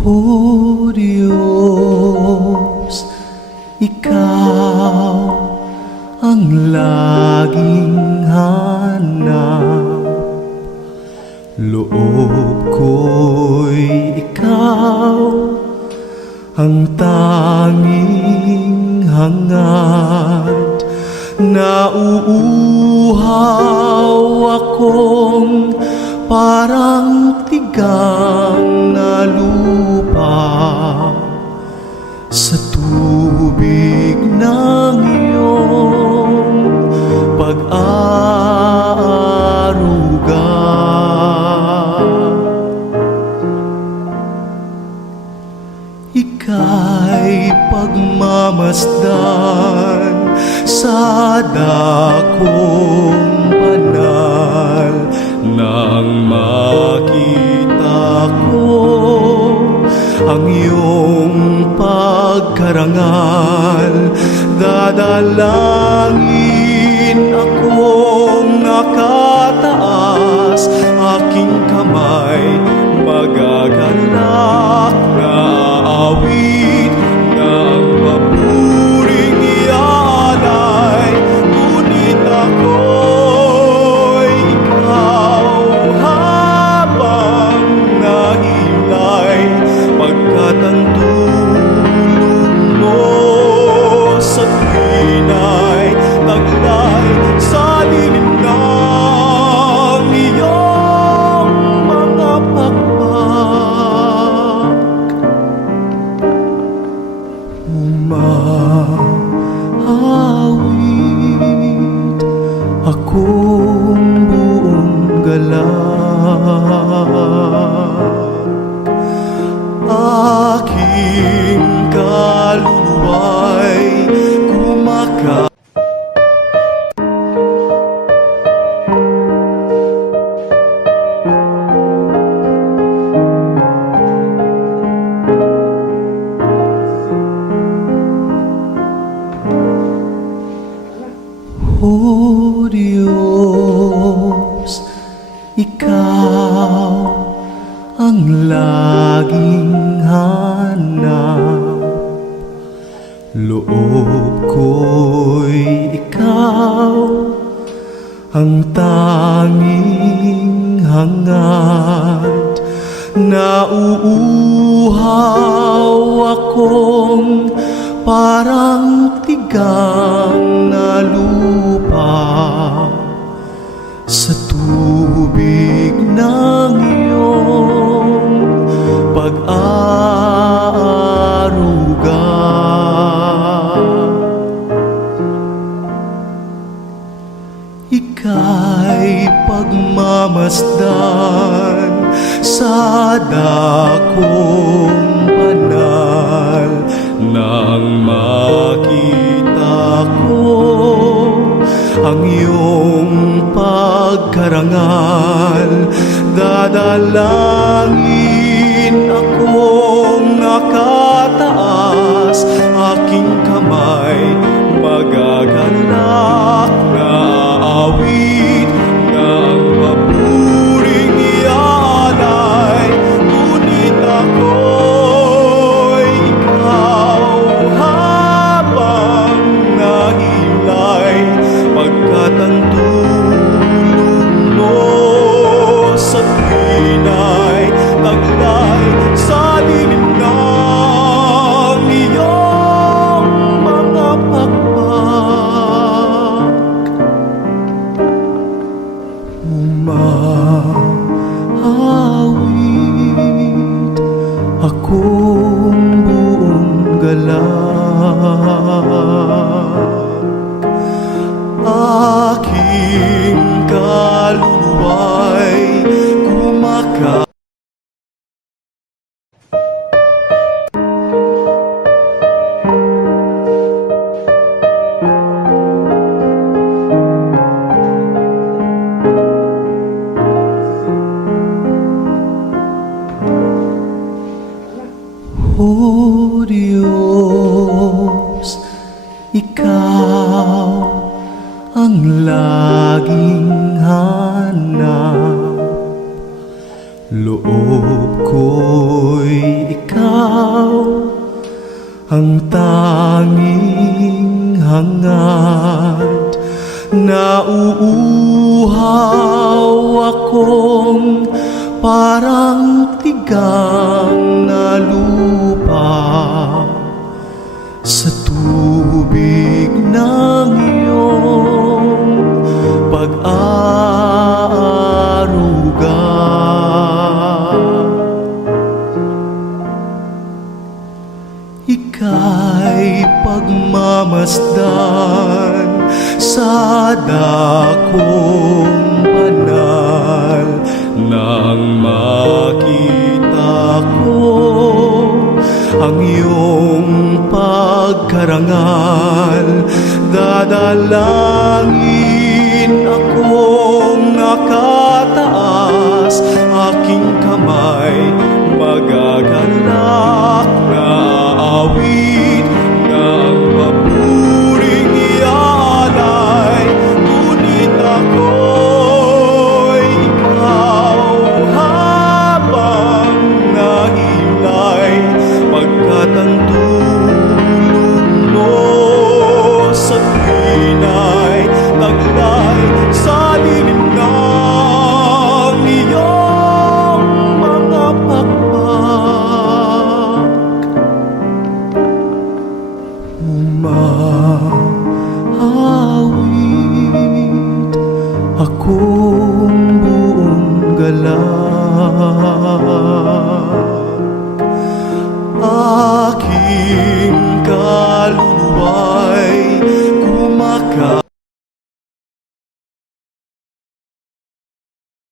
O Diyos, Ikaw ang laging hanap. Loob ko'y Ikaw ang tanging hangad. Nauuhaw akong parang tigang na lupa sa tubig ng iyong pag-aaruga. Ika'y pagmamasdan sa dakong banal nang makita ko ang iyong pagkarangal. Dadalangin akong nakataas, aking kamay magagalak na awit ng papuring ialay. Ngunit ako'y ikaw habang nahilay, pagkat ang tulong mo sa tuwina'y taglay sa dilim ng iyong mga pakpak. Umahawit akong buong galak, aking kaluluwa'y kumaka. O Diyos, Ikaw ang laging hanap. Loob ko'y Ikaw ang tanging hangad. Nauuhaw akong parang tigang na lupa sa tubig ng iyong pag-aaruga. Ika'y pagmamasdan sa dakong banal nang makita ko ang iyong pagkarangal. Dadalangin akong nakataas, aking kamay magagalak na awit ng papuring ialay. Ngunit ako'y ikaw habang nahilay, pagkat ang tulong mo sa tuwina'y taglay sa dilim ng iyong mga pakpak. Umahawit akong buong galak, aking kaluluwa'y kumaka. O Diyos, Ikaw ang laging hanap. Loob ko'y ikaw ang tanging hangad. Nauuhaw akong parang tigang na lupa sa tubig ng iyong pag-aaruga. Ika'y pagmamasdan sa dakong banal. Nang makita ko ang iyong pagkarangal, dadalangin akong nakataas, aking kamay magagalak na awit ng papuring ialay. Ngunit ako'y ikaw habang nahilay, pagkat ang tulong mo sa tuwina'y taglay sa dilim ng iyong mga pakpak. Umahawit akong buong galak, aking kaluluwa